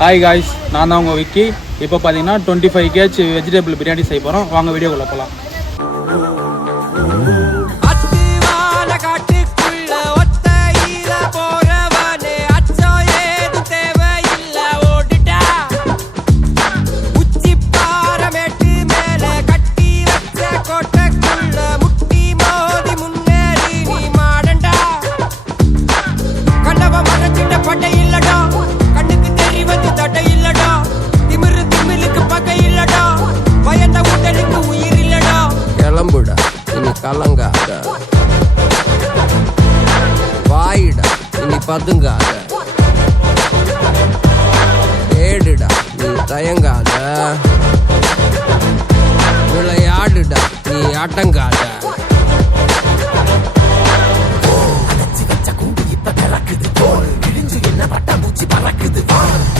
Hi guys, நான் தான் உங்கள் விக்கி. இப்போ பார்த்தீங்கன்னா 25 kg வெஜிடபிள் பிரியாணி செய்ய போகிறோம். வாங்க வீடியோக்குள்ளே போகலாம். கலங்காத வாயிடா இனி பதுங்காத ஏடுடா நீ தயங்காத விளையாடுடா நீ அடங்காத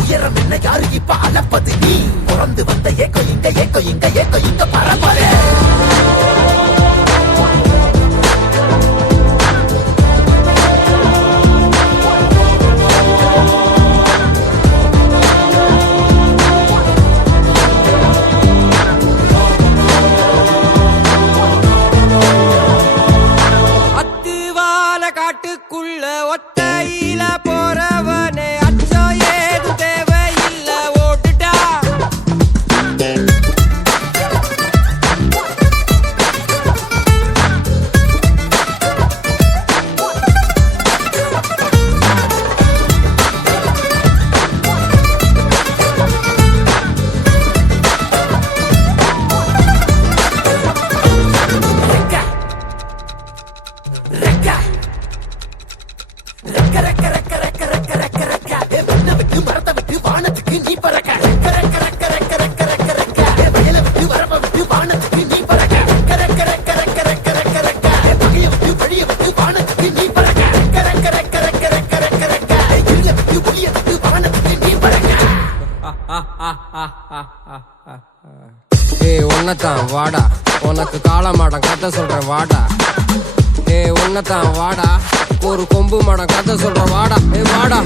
உயரம் என்ன யாரு இப்ப அளப்பது நீ பிறந்து வந்த ஏக்கோ இங்க ஏக்கோ இங்க ஏக்கோ இங்க பரம்பரை காட்டுக்குள்ள ஒத்தையில போறவனே அச்சோ ஏது தேவையில்ல ஓட்டுட்டா உன்னதான் வாடா உனக்கு காளமாடம் கதை சொல்றேன் வாடா உன்னதான் வாடா ஒரு கொம்பு மாடம் கதை சொல்றேன் வாடா வாடா